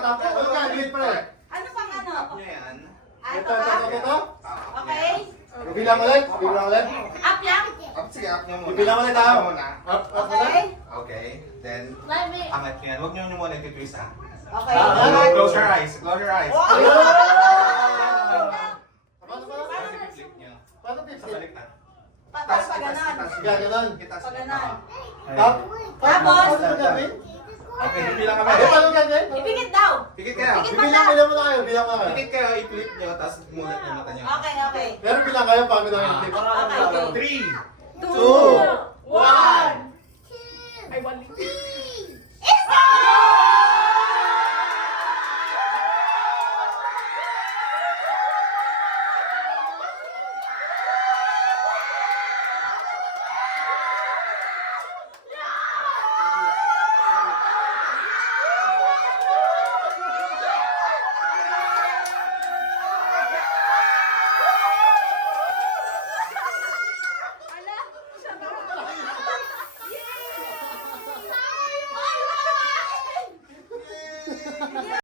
Tapos, ano ka? Gilid pa rin. Ano pang ano? Tap nyo yan. Ito, ito, ito, ito. Okay. Bilang ulit. Bilang ulit. Up lang? Sige, up nyo muna. Bilang ulit tayo. Muna. Up, up Okay. ulit. Okay. Then, Mami. angat nyo yan. Huwag nyo muna i-twist ha. Okay. Close your eyes. Close your eyes. Wow! Paano ba? Tapos i-flip nyo. Paano fix it? Pabalik na. Tapos pa ganon. Kaya ganon. Itas. Pa ganon. Tapos, ano gagawin? Okay, bilang kami. Paano gagawin? Ipikit daw. Pikit kayo. Bilang mo na kayo. Bilang mo na kayo. Pikit kayo, i-flip nyo, tapos mulat yung mata nyo. Okay, okay. Pero bilang kayo bago na yung flip. Okay, okay. 3, 2, 1. Ay, wali.